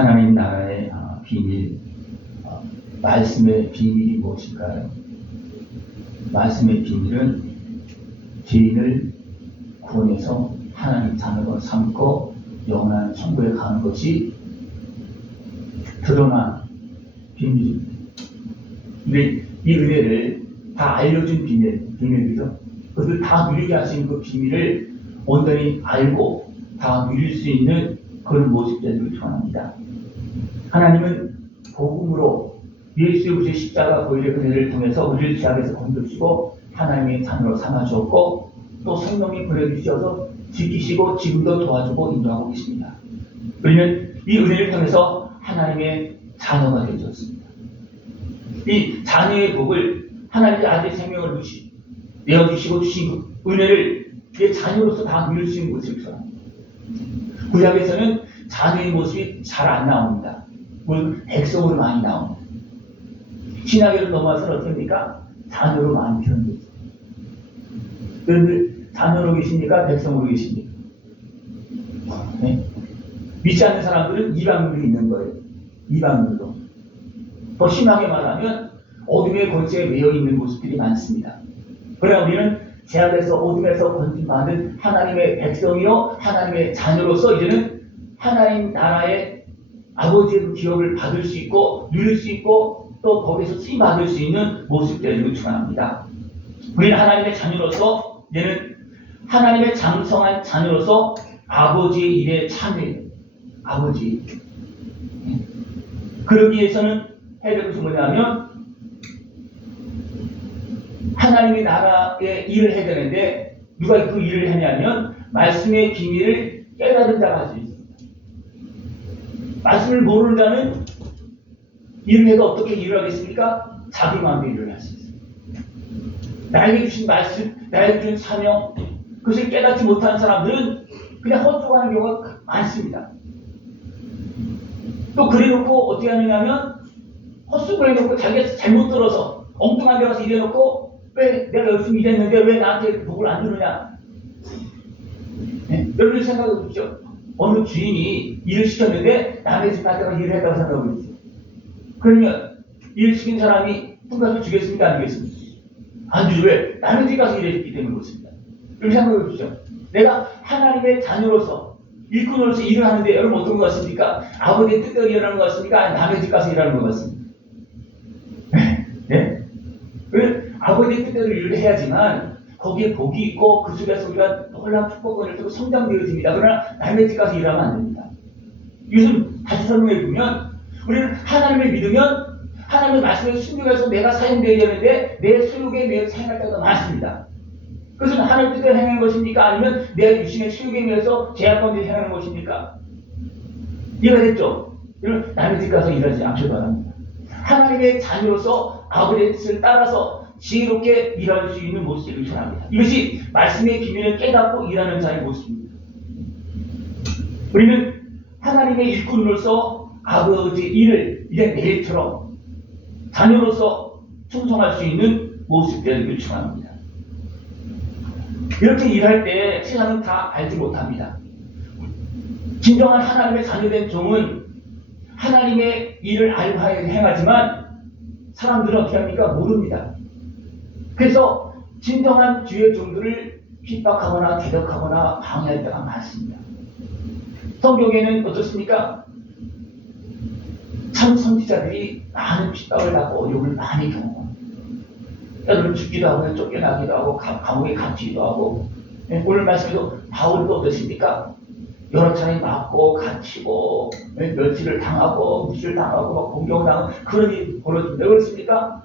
하나님 나라의 비밀, 말씀의 비밀이 무엇일까요? 말씀의 비밀은 죄인을 구원해서 하나님 자녀로 삼고 영원한 천국에 가는 것이 드러난 비밀입니다. 근데 이 은혜를 다 알려준 비밀이죠. 그것을 다 누리게 하신 그 비밀을 온전히 알고 다 누릴 수 있는 그런 모습들을 전합니다. 하나님은 복음으로 예수 그리스도의 십자가 보혈의 은혜를 통해서 우리를 죄악에서 건져주시고 하나님의 자녀로 삼아주었고 또 성령이 보내주셔서 지키시고 지금도 도와주고 인도하고 계십니다. 우리는 이 은혜를 통해서 하나님의 자녀가 되어졌습니다. 이 자녀의 복을 하나님의 아들의 생명을 내어주시고 주신 그 은혜를 내 자녀로서 다 누릴 수 있는 모습을 전합니다. 구약에서는 자녀의 모습이 잘 안 나옵니다. 물론 백성으로 많이 나옵니다. 신약으로 넘어와서는 어떻습니까? 자녀로 많이 표현되죠. 여러분들 자녀로 계십니까? 백성으로 계십니까? 네? 믿지 않는 사람들은 이방인들이 있는 거예요. 이방인들도. 더 심하게 말하면 어둠의 권세에 매여 있는 모습들이 많습니다. 그러나 우리는 죄악에서 어둠에서 건진받은 하나님의 백성이요 하나님의 자녀로서 이제는 하나님 나라의 아버지의 그 기업을 받을 수 있고 누릴 수 있고 또 거기서 쓰임받을 수 있는 모습들을 축원합니다. 우리는 하나님의 자녀로서 이제는 하나님의 장성한 자녀로서 아버지의 일에 참여해요. 아버지. 그러기 위해서는 해야 될 것이 뭐냐면 하나님의 나라의 일을 해야 되는데 누가 그 일을 하냐면 말씀의 비밀을 깨달은 자가 할 수 있습니다. 말씀을 모르는 자는 일을 해도 어떻게 일을 하겠습니까? 자기 마음대로 일을 할 수 있습니다. 나에게 주신 말씀, 나에게 주신 사명, 그것을 깨닫지 못하는 사람들은 그냥 헛수고하는 경우가 많습니다. 또 그래놓고 어떻게 하느냐면 헛수고해놓고 자기가 잘못 들어서 엉뚱한 데 가서 일해놓고 왜 내가 열심히 일했는데 왜 나한테 복을 안 주느냐? 네? 여러분 생각해 보십시오. 어느 주인이 일을 시켰는데 남의 집 갔다가 일을 했다고 생각해 보십시오. 그러면 일 시킨 사람이 통과서 주겠습니까? 안 주겠습니까? 안 주죠. 왜? 남의 집 가서 일했기 때문에 그렇습니다. 여러분 생각해 보십시오. 내가 하나님의 자녀로서 일꾼으로서 일을 하는데 여러분 어떤 것 같습니까? 아버지의 뜻대로 일하는 것 같습니까? 아니 남의 집 가서 일하는 것 같습니까? 네? 왜? 아버지의 뜻대로 일을 해야지만 거기에 복이 있고 그 속에서 우리가 놀라운 축복을 듣고 성장되어집니다. 그러나 남의 집 가서 일하면 안 됩니다. 요즘 다시 설명해 보면 우리는 하나님을 믿으면 하나님의 말씀에 순종해서 내가 사용되어야 되는데 내 수욕에 매여 사용할 때가 많습니다. 그것은 하나님 뜻대로 행하는 것입니까? 아니면 내 유신의 수욕에 매여서 제약권대로 행하는 것입니까? 이해가 됐죠? 이런 남의 집 가서 일하지 않기를 바랍니다. 하나님의 자녀로서 아버지의 뜻을 따라서 지혜롭게 일할 수 있는 모습을 전합니다. 이것이 말씀의 비밀을 깨닫고 일하는 자의 모습입니다. 우리는 하나님의 일꾼으로서 아버지의 일을 이제 내일처럼 자녀로서 충성할 수 있는 모습들을 요청합니다. 이렇게 일할 때 세상은 다 알지 못합니다. 진정한 하나님의 자녀된 종은 하나님의 일을 알고 행하지만 사람들은 어떻게 합니까? 모릅니다. 그래서 진정한 주의 종들을 핍박하거나 대적하거나 방해할 때가 많습니다. 성경에는 어떻습니까? 참 선지자들이 많은 핍박을 받고 어려움을 많이 경험합니다. 여러분 죽기도 하고 쫓겨나기도 하고 감옥에 갇히기도 하고 오늘 말씀에도 바울도 어떻습니까? 여러 차례 맞고 갇히고 멸치를 당하고 무시를 당하고 막 공격을 당하고 그런 일이 벌어집니다. 그렇습니까?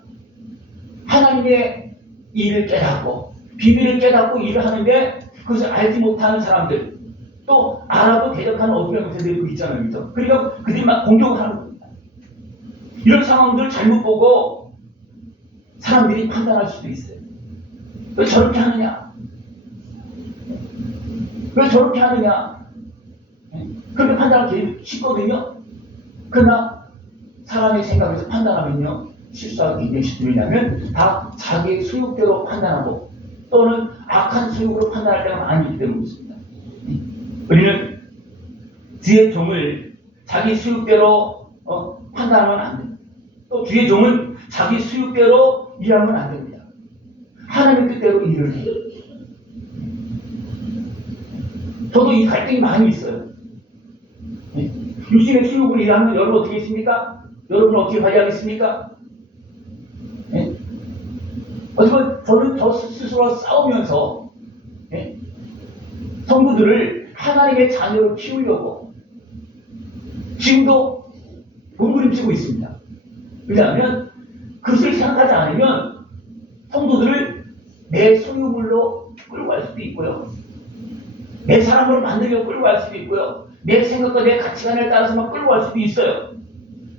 하나님의 일을 깨닫고 비밀을 깨닫고 일을 하는데 그것을 알지 못하는 사람들 또 알아도 대적하는 어둠의 권세들이 있잖아요. 그렇죠? 그러니까 그들이 막 공격을 하는 겁니다. 이런 상황들을 잘못 보고 사람들이 판단할 수도 있어요. 왜 저렇게 하느냐? 왜 저렇게 하느냐? 그렇게 판단하기 쉽거든요. 그러나 사람의 생각에서 판단하면요 실수하기 굉장히 쉽습니다. 왜냐하면 다 자기의 수욕대로 판단하고 또는 악한 수욕으로 판단할 때가 많이 있기 때문에 그렇습니다. 우리는 주의 종을 자기 수욕대로 판단하면 안 됩니다. 또 주의 종은 자기 수욕대로 일하면 안 됩니다. 하나님의 뜻대로 일을 해요. 저도 이 갈등이 많이 있어요. 네? 육신의 수욕을 일하면 여러분 어떻게 했습니까? 여러분 어떻게 관리하겠습니까? 네? 어쩌면 저는 저 스스로 싸우면서 네? 성도들을 하나님의 자녀로 키우려고 지금도 몸부림치고 있습니다. 왜냐하면 그것을 생각하지 않으면 성도들을 내 소유물로 끌고 갈 수도 있고요. 내 사람으로 만들려고 끌고 갈 수도 있고요. 내 생각과 내 가치관에 따라서만 끌고 갈 수도 있어요.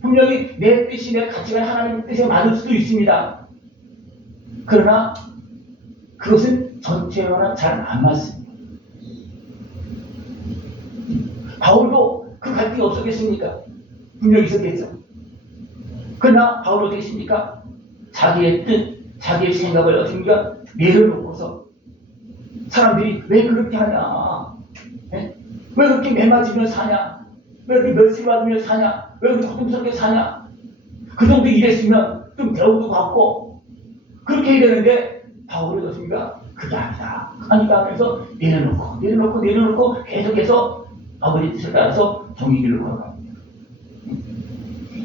분명히 내 뜻이 내 가치관 하나님의 뜻에 맞을 수도 있습니다. 그러나 그것은 전체와는 잘 안 맞습니다. 바울도 그 갈등이 없었겠습니까? 분명히 있었겠죠. 그러나 바울은 어떻게 했습니까? 자기의 뜻, 자기의 생각을 어떻게 내려놓고서 사람들이 왜 그렇게 하냐? 네? 왜 그렇게 매맞으며 사냐? 왜 그렇게 멸시받으며 사냐? 왜 그렇게 고통스럽게 사냐? 그 정도 일했으면 좀 배우도 받고 그렇게 해야 되는데 바울은 어떻습니까? 그게 아니다. 하니까 하면서 내려놓고 계속해서 아버지 뜻을 따라서 정의 길로 걸어갑니다.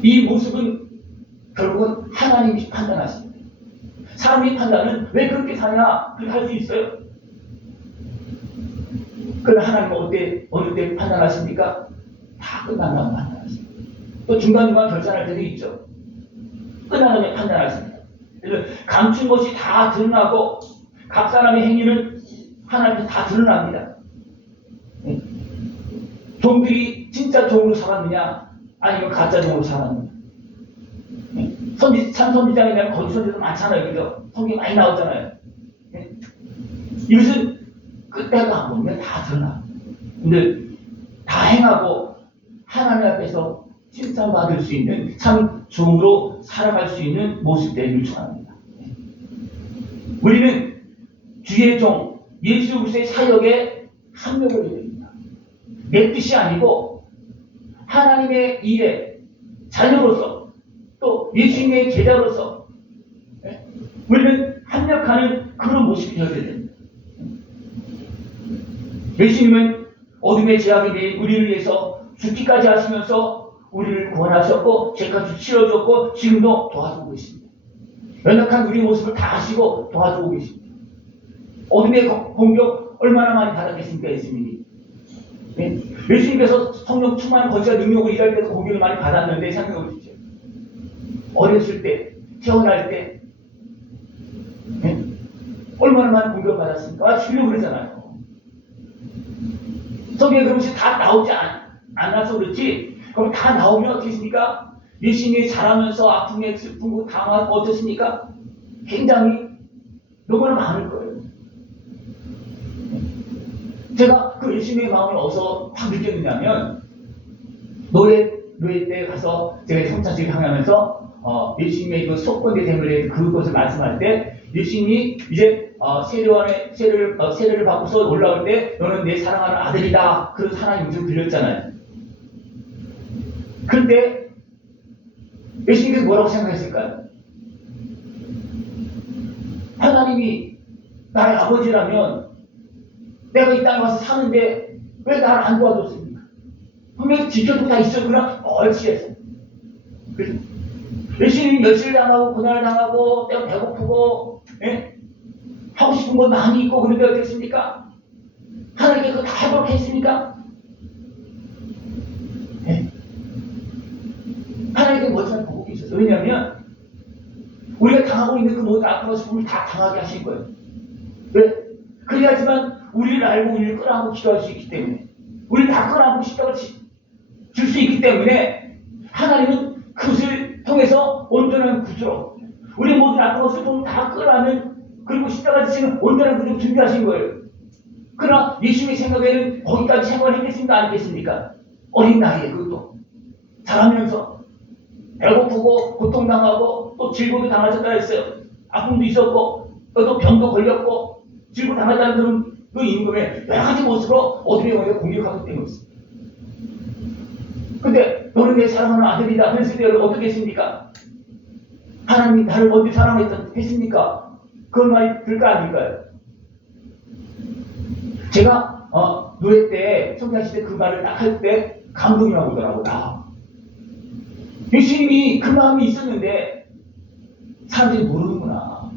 이 모습은 결국은 하나님이 판단하십니다. 사람의 판단은 왜 그렇게 사냐? 그렇게 할 수 있어요. 그러나 하나님은 어느 때 판단하십니까? 다 끝난 다음에 판단하십니다. 또 중간중간 결산할 때도 있죠. 끝난 다음에 판단하십니다. 그래서 감춘 것이 다 드러나고 각 사람의 행위는 하나님께 다 드러납니다. 종들이 진짜 종으로 살았느냐 아니면 가짜 종으로 살았느냐. 참 선지자에 대한 거짓 선지도 많잖아요. 그죠? 성경 많이 나오잖아요. 이것은 끝에가 안 보면 다 드러나. 근데 다 행하고 하나님 앞에서 칭찬받을 수 있는 참 종으로 살아갈 수 있는 모습들을 요청합니다. 우리는 주의 종 예수 그리스도의 사역에 합력을 해야 됩니다. 내 뜻이 아니고 하나님의 일에 자녀로서 또 예수님의 제자로서 우리는 합력하는 그런 모습이 되어야 됩니다. 예수님은 어둠의 제약에 대해 우리를 위해서 죽기까지 하시면서 우리를 구원하셨고 죄값을 치러줬고 지금도 도와주고 계십니다. 연약한 우리의 모습을 다 아시고 도와주고 계십니다. 어둠의 공격 얼마나 많이 받았겠습니까? 예수님이. 네? 예수님께서 성령 충만한 거짓과 능력을 일할 때도 공격을 많이 받았는데 생각해 보십시오. 어렸을 때, 태어날 때 네? 얼마나 많은 공격을 받았습니까? 죽이려고 그러잖아요. 성경에 그런 것이 다 나오지 않아서 그렇지 그럼 다 나오면 어떻겠습니까? 예수님이 자라면서 아픔에 슬픔고 당하고 어떻습니까? 굉장히 너무나 많을 거예요. 제가 그 예수님의 마음을 어디서 확 느꼈느냐면 노예 때 가서 제가 성찬식을 향하면서 예수님의 그 속건대 대물에 그것을 말씀할 때 예수님이 이제 세례를 받고서 올라올 때 너는 내 사랑하는 아들이다. 그런 하나님 음성 들렸잖아요. 그런데 예수님께서 뭐라고 생각했을까요? 하나님이 나의 아버지라면 내가 이 땅에 와서 사는데 왜 나를 안 도와줬습니까? 분명히 지켜주고 다 있어요. 그러나 얼씨해서. 예수님이 멸시를 당하고 고난을 당하고 내가 배고프고 하고 싶은 건 많이 있고 그런데 어떻겠습니까? 하나님께 그거 다 하도록 했습니까? 하나님께 멋진 복이 있었어요. 왜냐하면 우리가 당하고 있는 그 모든 아픔과 슬픔을 다 당하게 하신 거예요. 왜? 그래야지만 우리를 알고 우리를 끌어안고 기도할 수 있기 때문에 우리를 다 끌어안고 십자가를 줄 수 있기 때문에 하나님은 그것을 통해서 온전한 구주로 우리의 모든 아픔과 슬픔을 다 끌어안는 그리고 십자가 지시는 온전한 구주로 준비하신 거예요. 그러나 예수님의 생각에는 거기까지 생각을 했겠습니까? 안 했겠습니까? 어린 나이에 그것도 자라면서 배고프고 고통당하고 또 질고도 당하셨다 했어요. 아픔도 있었고 또 병도 걸렸고 질고 당했다는 그런 그 임금의 여러 가지 모습으로 어둠의 영역을 공격하기 때문에 있습니다. 근데 너는 내 사랑하는 아들이다. 그랬을 때 여러분 어떻게 했습니까? 하나님이 나를 먼저 사랑했습니까? 그런 말이 들까 아닐까요? 제가 노래 때 성장시 때 그 말을 딱 할 때 감동이 나오더라고. 예수님이 그 마음이 있었는데 사람들이 모르는구나.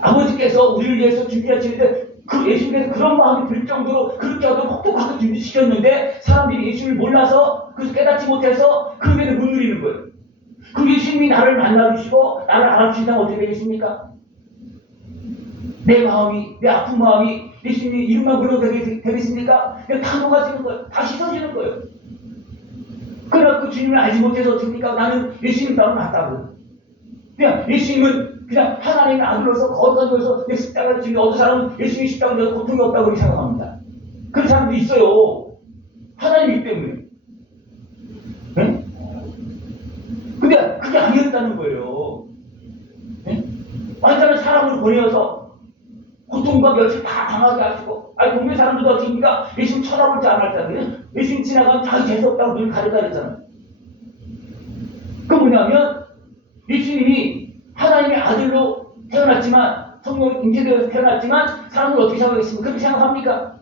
아버지께서 우리를 위해서 준비하시는데 그 예수님께서 그런 마음이 들 정도로 그렇게 하도 혹독하게 준비시켰는데 사람들이 예수님을 몰라서 그래서 깨닫지 못해서 그 은혜를 못 누리는 거예요. 그 예수님이 나를 만나주시고 나를 알아주신다면 어떻게 되겠습니까? 내 마음이, 내 아픈 마음이 예수님의 이름만 불러도 되겠습니까? 그냥 다 녹아지는 거예요. 다 씻어지는 거예요. 그러나 그 주님을 알지 못해서 어떻습니까? 나는 예수님 따로 낫다고. 그냥 예수님은 그냥 하나님의 아들로서 거듭나서 내 십자가를 지금 어떤 사람은 예수님의 십자가에 대해서 고통이 없다고 그렇게 생각합니다. 그런 사람들이 있어요. 하나님이기 때문에. 네? 근데 그게 아니었다는 거예요. 네? 완전한 사람으로 보내어서 고통과 멸실 다 당하게 하시고, 아니, 동네 사람들도 어떻습니까? 예수님 쳐다볼 줄 알았잖아요. 예수님 지나가면 자기 재수없다고 늘 가르쳐 그랬잖아요. 그 뭐냐면, 예수님이 하나님의 아들로 태어났지만, 성령 잉태되어서 태어났지만, 사람들 어떻게 생각하겠습니까? 그렇게 생각합니까?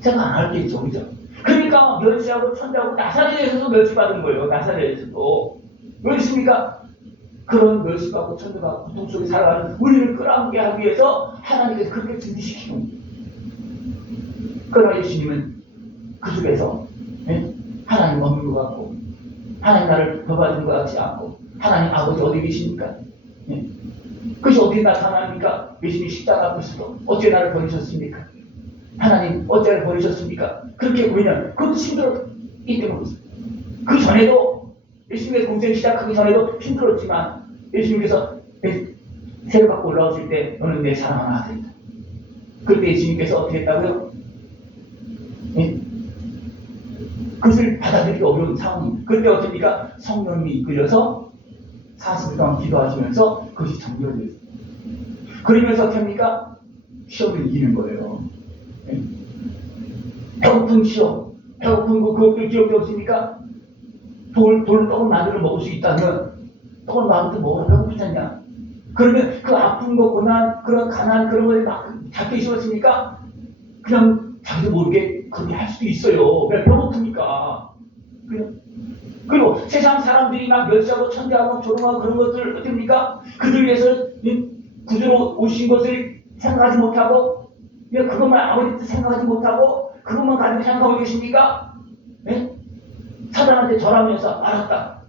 생각 안 할겠죠, 그죠? 그러니까 멸시하고 천대하고 나사렛에서도 멸시받은 거예요. 나사렛에서도. 왜 있습니까? 그런 멸시받고 천대받고 고통 속에 살아가는 우리를 끌어안게 하기 위해서 하나님께서 그렇게 준비시키는 거예요. 그러나 예수님은 그 속에서 하나님 없는 것 같고 하나님 나를 벌받은 것 같지 않고 하나님 아버지 어디 계십니까? 그것이 어떻게 나타납니까? 예수님이 십자가 앞에서도 어째 나를 버리셨습니까? 하나님 어째 나를 버리셨습니까? 그렇게 보이면 그것도 힘들었기 때문에 그 전에도 예수님의 공생 시작하기 전에도 힘들었지만 예수님께서 세를 받고 올라오실 때 너는 내 사랑하는 아들이다. 그때 예수님께서 어떻게 했다고요? 그것을 받아들이기 어려운 상황입니다. 그때 어떻습니까? 성령이 이끌려서 40일 동안 기도하시면서 그것이 정결되었습니다. 그러면서 어떻게 합니까? 시험을 이기는 거예요. 배고픈 시험, 배고픈 거 그것들 기억이 없습니까? 떡을 만들어 먹을 수 있다면 떡을 만들어 먹으면 배고프지 않냐? 그러면 그 아픈 거, 고난, 그런 가난 그런 거에 막 잡혀 있었습니까? 그냥 자기도 모르게 그렇게 할 수도 있어요. 왜 배고프니까. 그리고 세상 사람들이 막 멸시하고 천대하고 조롱하고 그런 것들 어떻습니까? 그들 위해서 구주로 오신 것을 생각하지 못하고 그냥 그것만 아버지 뜻 생각하지 못하고 그것만 가지고 생각하고 계십니까? 사단한테 절하면서 알았다.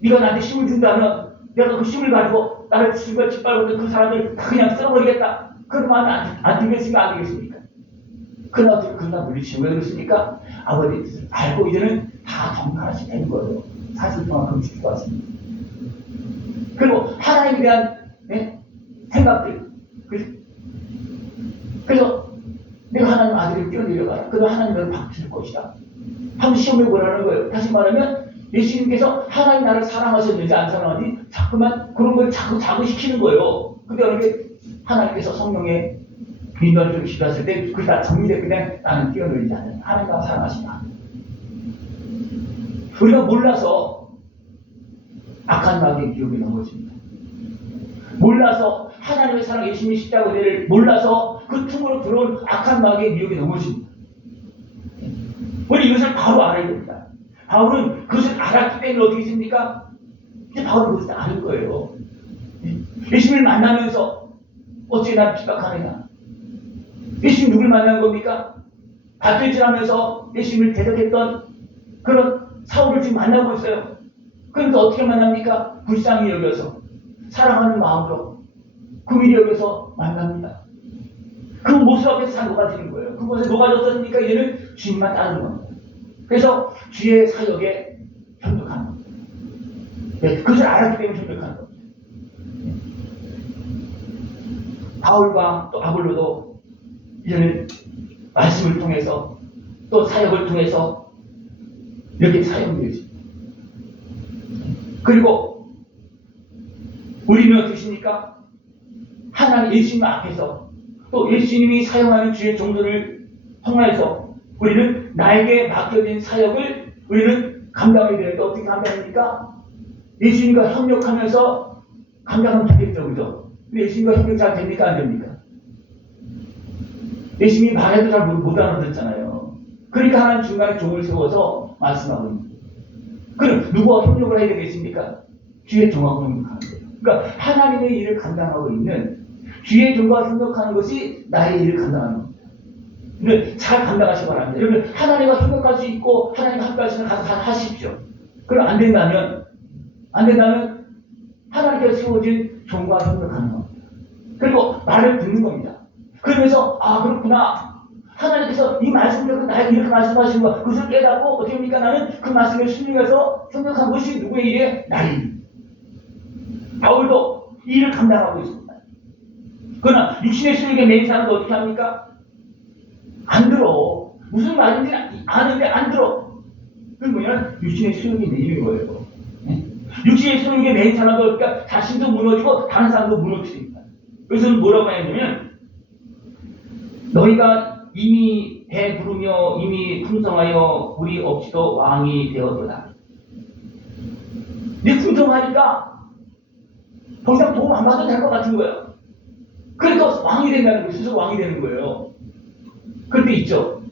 네가 나한테 힘을 준다면 내가 그 힘을 가지고 나를 짓밟고 그 사람을 다 그냥 쓸어버리겠다. 그런 마음이 안 들겠습니까? 안 되겠습니까? 그러나 물리치고 왜 그렇습니까? 아버지 뜻을 알고 이제는 다 정갈하시 되는 거예요. 40일 동안 금식해 왔습니다. 그리고 하나님에 대한 생각들. 그래서 내가 하나님 아들을 뛰어내려가라. 그래서 하나님 너를 박줄 것이다. 한번 시험해 보라는 거예요. 다시 말하면 예수님께서 하나님 나를 사랑하셨는지 안 사랑하는지 자꾸만 그런 걸 자꾸 자극시키는 거예요. 근데 이렇게 하나님께서 성령의 인도를 좀 시켰을 때 그게 다 정리됐기 때문에 나는 뛰어내리지 않는다. 하나님 나를 사랑하신다. 우리가 몰라서 악한 마귀의 기억에 넘어집니다. 몰라서 하나님의 사랑 예수님의 십자가 은혜를 몰라서 그 틈으로 들어온 악한 마귀의 미혹에 넘어집니다. 우리 이것을 바로 알아야 됩니다. 바울은 그것을 알았기 때문에 어떻게 했습니까? 이제 바울은 그것을 아는 거예요. 예수님을 만나면서 어찌 나를 핍박하느냐? 예수님 누굴 만난 겁니까? 바틀질하면서 예수님을 대적했던 그런 사울을 지금 만나고 있어요. 그런데 어떻게 만납니까? 불쌍히 여겨서 사랑하는 마음으로 긍휼히 여겨서 만납니다. 그 모습 앞에서 다 녹아지는 거예요. 그곳에 녹아졌으니까 얘는 주님만 따르는 겁니다. 그래서 주의 사역에 협력하는 겁니다. 그것을 알았기 때문에 협력하는 겁니다. 바울과 또 아볼로도 이제는 말씀을 통해서 또 사역을 통해서 이렇게 사용되어집니다. 그리고 우리는 어떠십니까? 하나님 예수님 앞에서 또 예수님이 사용하는 주의 종들을 통해서 우리는 나에게 맡겨진 사역을 우리는 감당해야 되는데 어떻게 감당합니까? 예수님과 협력하면서 감당하면 되겠죠, 그죠? 근데 예수님과 협력 잘 됩니까, 안 됩니까? 예수님이 말해도 잘 못 알아듣잖아요. 그러니까 하나님 중간에 종을 세워서 말씀하고 있는 거예요. 그럼 누구와 협력을 해야 되겠습니까? 주의 종하고 협력하는 거예요. 그러니까 하나님의 일을 감당하고 있는 주의 종과 협력하는 것이 나의 일을 감당하는 겁니다. 근데 잘 감당하시기 바랍니다. 여러분 하나님과 협력할 수 있고 하나님과 함께 하시면 가서 다 하십시오. 그럼 안 된다면 하나님께서 세워진 종과 협력하는 겁니다. 그리고 말을 듣는 겁니다. 그러면서 그렇구나. 하나님께서 이 말씀을 나에게 이렇게 말씀하시는 거 그것을 깨닫고 어떻게 합니까? 나는 그 말씀을 순종해서 협력한 것이 누구의 일이에요? 나의 일. 바울도 이 일을 감당하고 있습니다. 그러나 육신의 수욕에 매인 사람도 어떻게 합니까? 안 들어. 무슨 말인지 아는데 안 들어. 그건 뭐냐면 육신의 수욕에 매이는 거예요. 육신의 수욕에 매인 사람도 그러니까 자신도 무너지고 다른 사람도 무너뜨립니다. 그래서 뭐라고 했냐면 너희가 이미 배부르며 이미 풍성하여 우리 없이도 왕이 되었도다. 근데 풍성하니까 더 이상 도움 안 받아도 될 것 같은 거예요. 그러니까 왕이 된다는 거예요. 스스로 왕이 되는 거예요. 그럴 때 있죠.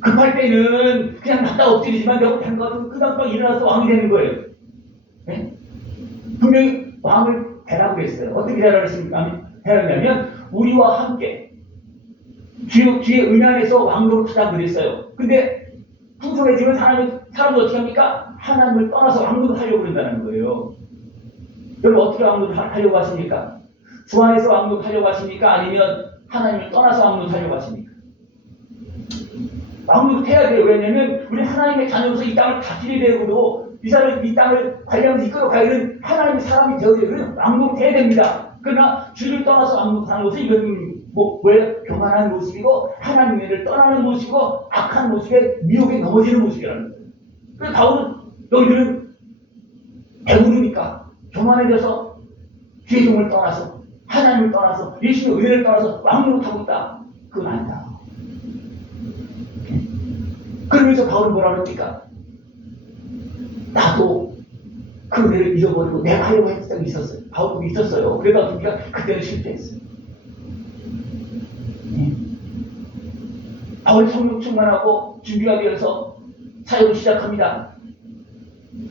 급할 때는 그냥 갖다 엎드리지만 내가 된 것 같으면 그다음 일어나서 왕이 되는 거예요. 네? 분명히 왕을 되라고 그랬어요. 어떻게 되라고 했냐면 우리와 함께 주의 은혜 안에서 왕으로 타자 그랬어요. 근데 풍성해지면 사람도 어떻게 합니까? 하나님을 떠나서 왕으로 하려고 그런다는 거예요. 여러분 어떻게 왕으로 하려고 하십니까? 주 안에서 왕으로 하려고 하십니까? 아니면 하나님을 떠나서 왕으로 하려고 하십니까? 왕으로 해야 돼요. 왜냐면 우리 하나님의 자녀로서 이 땅을 다스려야 되고 이 땅을 관리하면서 이끌어가야 되는 하나님의 사람이 되어야 돼요. 왕으로 해야 됩니다. 그러나 주를 떠나서 왕으로 하는 것은 이건 뭐예요? 교만한 모습이고 하나님을 떠나는 모습이고 악한 모습에 미혹에 넘어지는 모습이라는 거예요. 그래서 바울은 너희들은 배부르니까 교만해져서 주의 종을 떠나서 하나님을 떠나서 예수님의 은혜를 떠나서 왕으로 타고 있다. 그건 아니다. 그러면서 바울은 뭐라 그럽니까? 나도 그 은혜를 잊어버리고 내가 하려고 했던 적이 있었어요. 바울도 있었어요. 그래서 어떻습니까? 그때는 실패했어요. 바울이 성령 충만하고 준비가 되어서 사역을 시작합니다.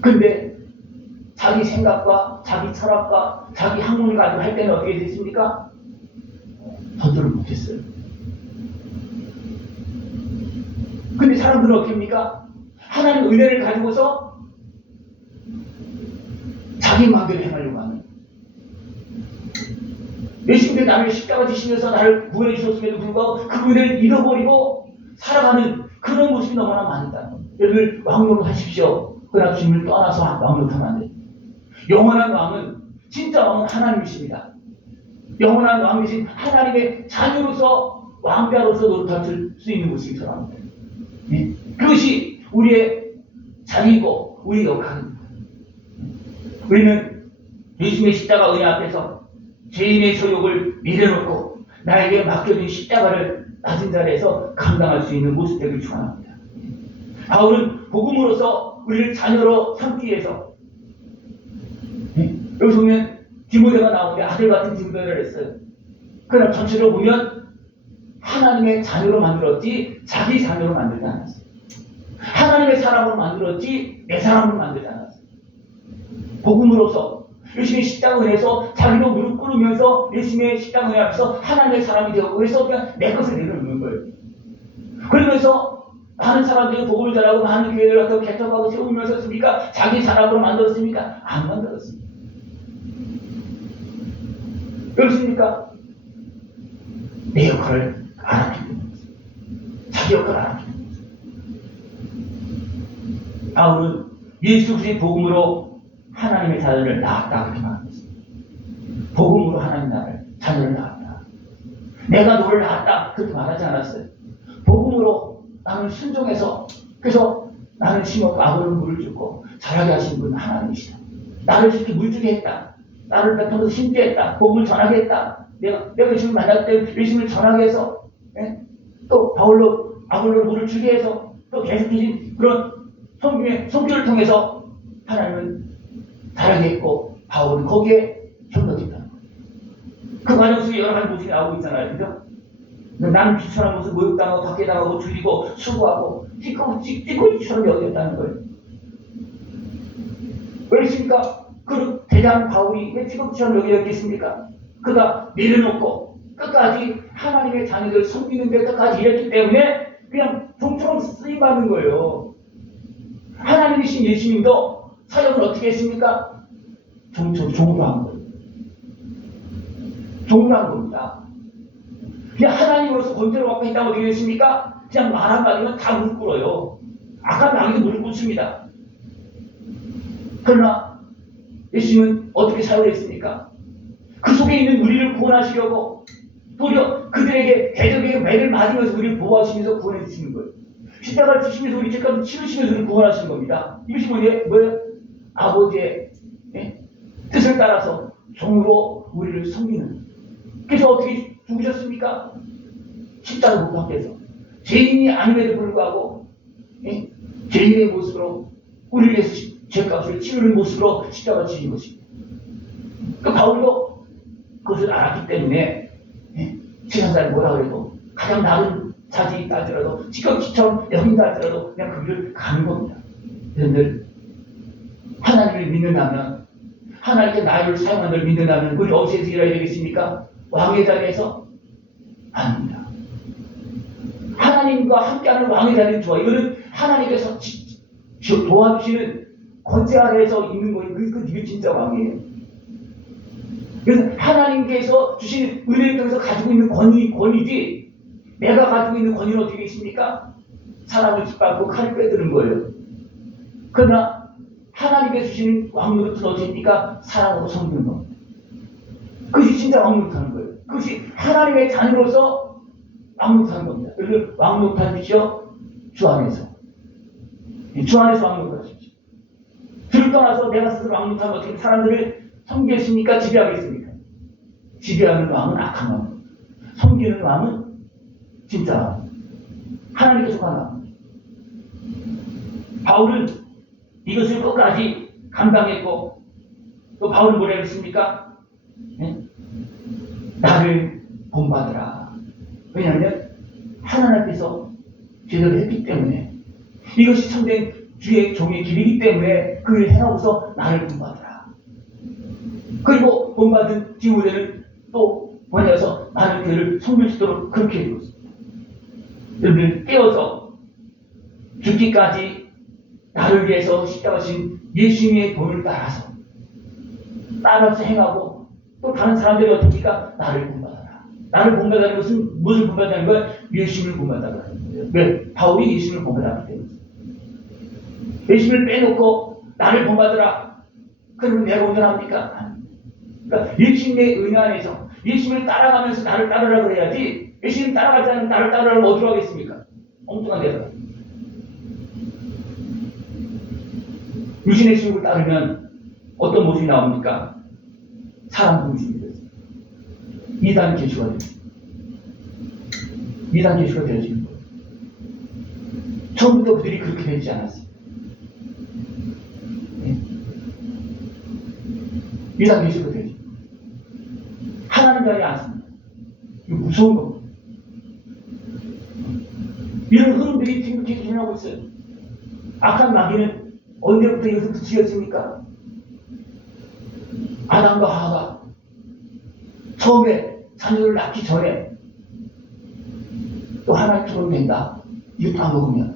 근데 자기 생각과 자기 철학과 자기 학문을 가지고 할 때는 어떻게 됐습니까? 전도를 못했어요. 근데 사람들은 어떻게 합니까? 하나님의 은혜를 가지고서 자기 마음대로 행하려고 하는. 예수님께서 나를 십자가 지시면서 나를 구원해 주셨음에도 불구하고 그 은혜를 잃어버리고 살아가는 그런 모습이 너무나 많다는 겁니다. 여러분 왕노릇 하십시오. 그러나 주님을 떠나서 왕노릇 하면 안 돼요. 영원한 왕은 진짜 왕은 하나님이십니다. 영원한 왕이신 하나님의 자녀로서 왕자로서 노릇할 수 있는 모습이 저랍니다. 그것이 우리의 자리이고 우리의 역할입니다. 우리는 예수님의 십자가 은혜 앞에서 죄인의 소욕을 내려놓고 나에게 맡겨진 십자가를 낮은 자리에서 감당할 수 있는 모습 되길 축원합니다. 바울은 복음으로서 우리를 자녀로 삼기 위해서 여기 보면 디모데가 나오는데 아들 같은 디모데를 했어요. 그러나 전체로 보면 하나님의 자녀로 만들었지 자기 자녀로 만들지 않았어요. 하나님의 사람으로 만들었지 내 사람으로 만들지 않았어요. 복음으로서 예수님의 십자가 은혜에서 자기도 무릎 꿇으면서 예수님의 십자가 은혜 앞에서 하나님의 사람이 되었고 그래서 그냥 내 것을 내려놓는 거예요. 그러면서 많은 사람들이 복음을 전하고 많은 교회를 갖다 개척하고 세우면서 습니까? 자기 사람으로 만들었습니까? 안 만들었습니다. 그렇습니까? 내 역할을 알았기 때문에 자기 역할을 알았기 때문에 바울은 예수 그리스도의 복음으로 하나님의 자녀를 낳았다 그렇게 말합니다. 복음으로 하나님 나라를 자녀를 낳았다. 내가 너를 낳았다 그렇게 말하지 않았어요. 복음으로 나는 순종해서 그래서 나는 심었고 아버는 물을 주고 자라게 하신 분은 하나님이시다. 나를 이렇게 물주게 했다. 나를 베풀어서 심게 했다. 복음을 전하게 했다. 내가 예수님을 만날 때 예수님을 전하게 해서 또 바울로 아볼로를 물을 주게 해서 또 계속해진 그런 성교를 통해서 하나님은 자라게 했고 바울은 거기에 현혹했다는 거예요. 그 과정 속에 여러 가지 모습이 나오고 있잖아요. 그죠? 나는 비천한 모습 모욕당하고 밖에 나가고 줄이고 수고하고 찌꺼기처럼 여겼다는 거예요. 왜 있습니까? 그 대단한 바울이 왜 찌꺼기처럼 여겼겠습니까? 그가 내려놓고 끝까지 하나님의 자녀들 섬기는 데 끝까지 일했기 때문에 그냥 종처럼 쓰임받는 거예요. 하나님이신 예수님도 사역을 어떻게 했습니까? 종으로 한 거예요. 종으로 한 겁니다. 그냥 하나님으로서 권세를 갖고 있다고 어떻게 됐습니까? 그냥 말 한마디면 다 무릎 꿇어요. 아까 나기도 무릎 꿇습니다. 그러나 예수님은 어떻게 사역을 했습니까? 그 속에 있는 우리를 구원하시려고 도리어 그들에게 대적에게 매를 맞으면서 우리를 보호하시면서 구원해 주시는 거예요. 십자가를 지시면서 우리 죄값을 치르시면서 우리를 구원하시는 겁니다. 이것이 뭐예요? 아버지의 뜻을 따라서 종으로 우리를 섬기는. 그래서 어떻게 죽으셨습니까? 십자가 못 박혀서 죄인이 아님에도 불구하고 죄인의 모습으로 우리를 위해서 죄값을 치르는 모습으로 십자가 지신 것입니다. 그 바울도 그것을 알았기 때문에 세상 사람이 뭐라 그래도 가장 낮은 자질이 따지라도 찌꺼기처럼 여긴다 할지라도 그냥 그 길을 가는 겁니다. 여러분들 하나님을 믿는다면 하나님께 나를 사용하는 걸 믿는다면 우리 어디에서 일해야 되겠습니까? 왕의 자리에서? 아닙니다. 하나님과 함께하는 왕의 자리는 좋아. 이거는 하나님께서 도와주시는 권세 아래에서 있는 거예요. 이게 진짜 왕이에요. 그래서 하나님께서 주신 은혜를 통해서 가지고 있는 권위지 내가 가지고 있는 권위는 어떻게 있습니까? 사람을 짓밟고 칼을 빼드는 거예요. 그러나 하나님께서 주시는 왕노릇은 어디입니까? 사랑으로 섬기는 겁니다. 그것이 진짜 왕노릇하는 거예요. 그것이 하나님의 자녀로서 왕노릇하는 겁니다. 여러분 왕노릇하십시오. 주 안에서. 주 안에서 왕노릇하십시오. 주를 떠나서 내가 스스로 왕노릇하면 어떻게 사람들을 섬기겠습니까? 지배하겠습니까? 지배하는 왕은 악한 왕. 섬기는 왕은 진짜 하나님께 속한 왕. 바울은 이것을 끝까지 감당했고 또 바울은 뭐라고 했습니까? 나를 본받으라. 왜냐하면 하나님 앞에서 제대로 했기 때문에 이것이 참된 주의 종의 길이기 때문에 그를 행하고서 나를 본받으라. 그리고 본받은 디모데는 또 번역해서 나는 그를 섬길 수 있도록 그렇게 해주었습니다. 여러분 깨어서 죽기까지 나를 위해서 십자가신 예수님의 본을 따라서 행하고 또 다른 사람들이 어떻습니까? 나를 본받아라. 나를 본받아라는 것은 무엇을 본받아라는 거야? 예수님을 본받아라는 거예요. 왜? 바울이 예수님을 본받았기 때문에. 예수님을 빼놓고 나를 본받으라. 그러면 내가 온전합니까? 그러니까 예수님의 은혜 안에서 예수님을 따라가면서 나를 따르라 그래야지 예수님 따라가지 않으면 나를 따르라면 어디로 하겠습니까? 엉뚱한 데로. 유신의 신을 따르면 어떤 모습이 나옵니까? 사람 중심이 됐습니다. 이단 계수가 됐습니다. 이단 계수가 되어지는 거예요. 처음부터 그들이 그렇게 되지 않았습니다. 이단 계수가 되어집니다. 하나님 자리에 앉습니다. 이거 무서운 겁니다. 이런 흐름들이 지금 계속 일어나고 있어요. 악한 마귀는 언제부터 이것을 붙이겠습니까? 아담과 하와가 처음에 자녀를 낳기 전에 또 하나님처럼 된다. 이거 다 먹으면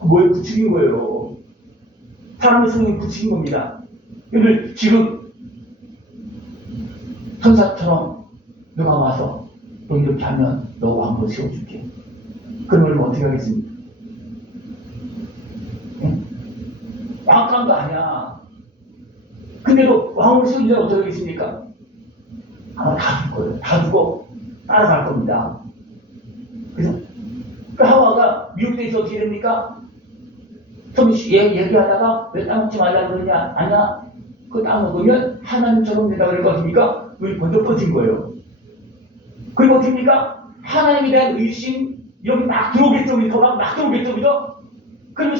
뭐에 붙이는 거예요. 사람의 성에 붙이는 겁니다. 이걸 지금 천사처럼 누가 와서 너 이렇게 하면 너 왕으로 세워줄게. 그러면 어떻게 하겠습니까? 왕한 거 아니야. 근데도 왕으로 세우면 어떻게 하겠습니까? 아마 다 줄 거예요. 다 주고 따라갈 겁니다. 그래서 그 하와가 미혹돼 있어 어떻게 됩니까? 좀 얘기하다가 왜 따먹지 말라 그러냐? 아니야. 그거 따먹으면 하나님처럼 된다 그럴 거 아닙니까? 눈이 번쩍 떠진 거예요. 그리고 어떻게 됩니까? 하나님에 대한 의심, 여기 막 들어오겠죠, 우리 막 들어오겠죠, 그죠? 그러면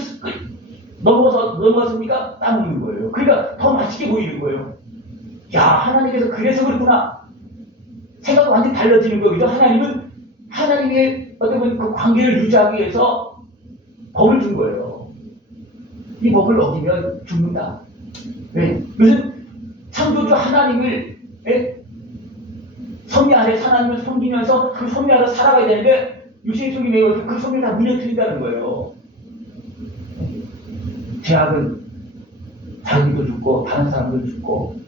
넘어갔습니까? 따먹는 거예요. 그러니까 더 맛있게 보이는 거예요. 야, 하나님께서 그래서 그렇구나. 생각이 완전히 달라지는 거죠. 하나님은 하나님의 어떻게 보면 그 관계를 유지하기 위해서 법을 준 거예요. 이 법을 어기면 죽는다. 네. 무슨 창조주 하나님을 섭리 아래 하나님을 섬기면서 그 섭리 아래 살아가야 되는데 유신의 속이 매여 그 섭리를 다 무너뜨린다는 거예요. 죄악은 자기도 죽고 다른 사람도 죽고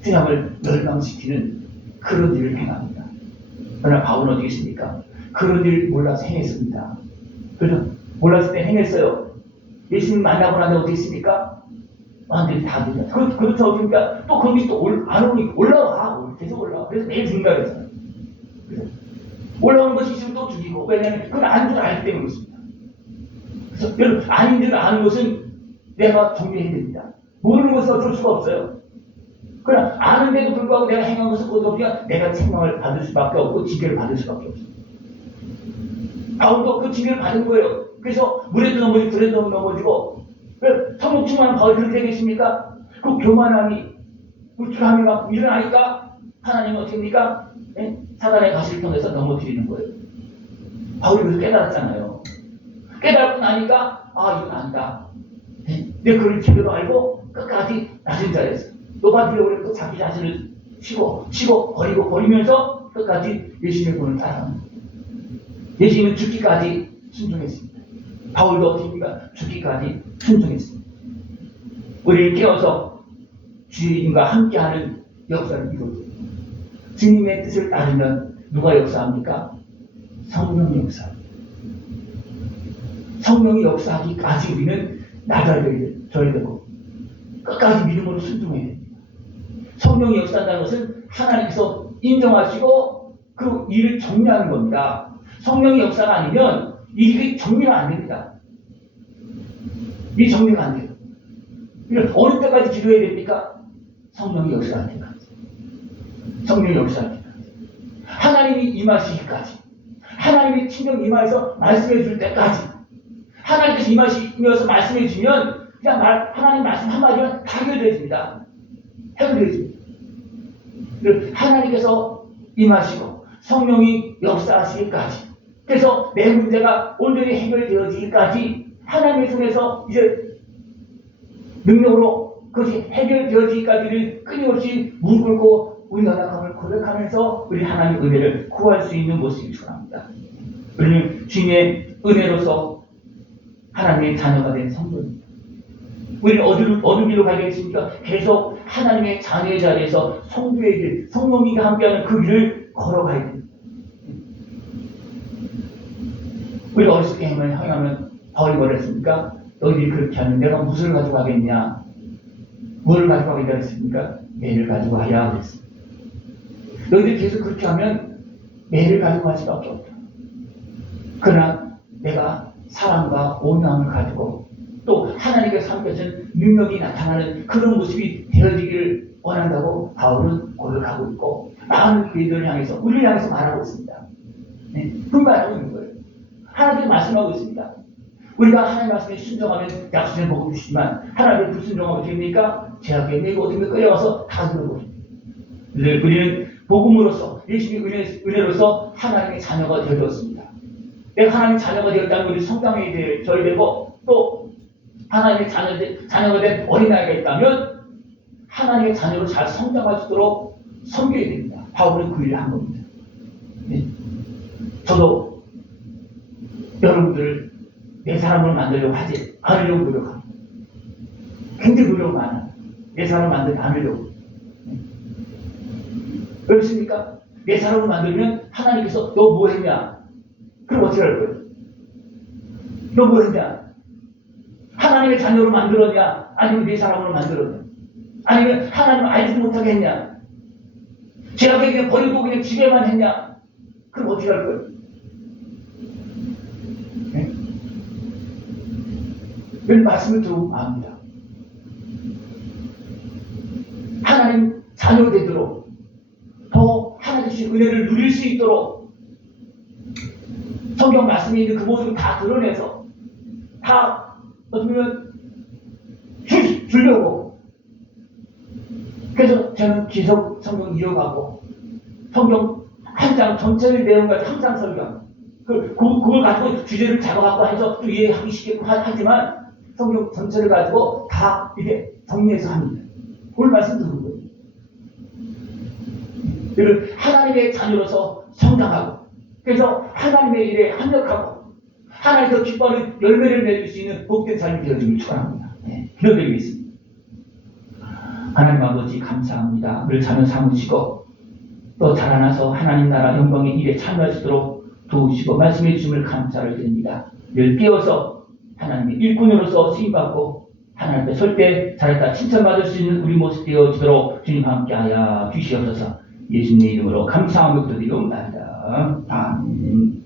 세상을 멸망시키는 그런 일을 행합니다. 그러나 바울은 어디 계십니까? 그런 일 몰라서 행했습니다. 그죠? 몰랐을 때 행했어요. 예수님 만나고 나면 어떻게 했습니까? 완전히 다 들려. 그렇죠. 그러니까 또 거기 또 안 오니까 올라와. 계속 올라와. 그래서 매일 죽는다 그랬잖아요. 올라오는 것이 있으면 또 죽이고. 왜냐하면 그건 아닌 줄 알기 때문에 그렇습니다. 그래서 여러분, 아닌 줄 아는 것은 내가 정리해야 됩니다. 모르는 것은 어쩔 수가 없어요. 그러나 아는데도 불구하고 내가 행한 것은 어떻게 내가 책망을 받을 수밖에 없고 징계를 받을 수밖에 없어요. 바울도 그 징계를 받은 거예요. 그래서 물에도 넘어지고 불에도 넘어지고 성령 충만한 바울이 그렇게 되겠습니까? 그 교만함이 우쭐함이 막 일어나니까 하나님은 어떻게 합니까? 사단의 가시를 통해서 넘어뜨리는 거예요. 바울이 그래서 깨달았잖아요. 깨달고 나니까 이건 안다. 내 그를 제대로 알고 끝까지 낮은 자리에서 높아지려고 그래도 또 자기 자신을 치고 버리면서 끝까지 예수님의 본을 따라갑니다. 예수님은 죽기까지 순종했습니다. 바울도 어떻습니까? 죽기까지 순종했습니다. 우리를 깨워서 주님과 함께하는 역사를 이루어줍니다. 주님의 뜻을 따르면 누가 역사합니까? 성령이 역사합니다. 성령이 역사하기까지 우리는 나가야 되고 끝까지 믿음으로 순종해야 됩니다. 성령이 역사한다는 것은 하나님께서 인정하시고 그 일을 정리하는 겁니다. 성령의 역사가 아니면 일이 정리가 안 됩니다. 이 정리가 안 돼요. 그러니까 어느 때까지 기도해야 됩니까? 성령이 역사할 때까지. 성령이 역사할 때까지. 하나님이 임하시기까지. 하나님이 친정 임하여서 말씀해 줄 때까지. 하나님께서 임하시면서 말씀해 주면 그냥 하나님 말씀 한마디면 다 해결되어집니다. 해결되어집니다. 하나님께서 임하시고 성령이 역사하시기까지. 그래서 내 문제가 온전히 해결되어지기까지 하나님의 손에서 이제 능력으로 그것이 해결되어지기까지를 끊임없이 무릎 꿇고 우리 연약함을 고백하면서 우리 하나님의 은혜를 구할 수 있는 모습이 전합니다. 우리는 주님의 은혜로서 하나님의 자녀가 된 성도입니다. 우리는 어느 길로 가야 되겠습니까? 계속 하나님의 자녀의 자리에서 성도의 길, 성령님과 함께하는 그 길을 걸어가야 됩니다. 우리가 어렸을 때 행하면 바울이 뭐랬습니까? 너희들이 그렇게 하면 내가 무엇을 가지고 하겠냐? 무엇을 가지고 하겠다 했습니까? 매를 가지고 하야 그랬습니다. 너희들이 계속 그렇게 하면 매를 가지고 할 수밖에 없다. 그러나 내가 사랑과 온유함을 가지고 또 하나님께서 함께하신 능력이 나타나는 그런 모습이 되어지기를 원한다고 바울은 고백하고 있고 많은 교회들을 향해서 우리를 향해서 말하고 있습니다. 분발하고 있는 거예요. 하나님이 말씀하고 있습니다. 우리가 하나님 말씀에 순종하면 약속을 보고 주시지만 하나님을 불순종하면 됩니까? 죄악에 매고 어둠에 끌려와서 다 들어버립니다. 우리는 복음으로서 예수님의 은혜로서 하나님의 자녀가 되었습니다. 내가 하나님의 자녀가 되었다면 우리 성장이 되어야 되고 또 하나님의 자녀가 된 어린아이가 있다면 하나님의 자녀로 잘 성장할 수 있도록 섬겨야 됩니다. 바울은 그 일을 한 겁니다. 저도 여러분들을 내 사람을 만들려고 하지 않으려고 노력합니다. 굉장히 노력 많아요. 내 사람을 만들지 않으려고. 그렇습니까? 내 사람을 만들면 하나님께서 너 뭐 했냐? 그럼 어떻게 할 거예요? 너 뭐 했냐? 하나님의 자녀로 만들었냐? 아니면 내 사람으로 만들었냐? 아니면 하나님을 알지도 못하게 했냐? 죄악에 그냥 버리고 그냥 지게만 했냐? 그럼 어떻게 할 거예요? 네? 이런 말씀을 들어보면 압니다. 하나님 자녀 되도록 더 하나님의 은혜를 누릴 수 있도록 성경 말씀 말씀에 있는 그 모습을 다 드러내서 다 어떻게 보면 주려고. 그래서 저는 계속 성경 이어가고 성경 한 장 전체의 내용까지 항상 설교하고 그걸 가지고 주제를 잡아갖고 해서 또 이해하기 쉽게 하지만 성경 전체를 가지고 다 이렇게 정리해서 합니다. 오늘 말씀 듣는 거예요. 그리고 하나님의 자녀로서 성장하고 그래서 하나님의 일에 합력하고 하나님께서 기뻐하는 열매를 맺을 수 있는 복된 삶이 되어지길 축원합니다. 기도드리겠습니다. 하나님 아버지 감사합니다. 우리 자녀 삼으시고 또 자라나서 하나님 나라 영광의 일에 참여할 수 있도록 도우시고 말씀해 주심을 감사를 드립니다. 늘 깨워서 하나님의 일꾼으로서 쓰임받고 하나님 앞에 설 때 잘했다 칭찬받을 수 있는 우리 모습 되어지도록 주님 함께하여 주시옵소서. 예수님의 이름으로 감사하며 기도드리옵나이다. 아멘.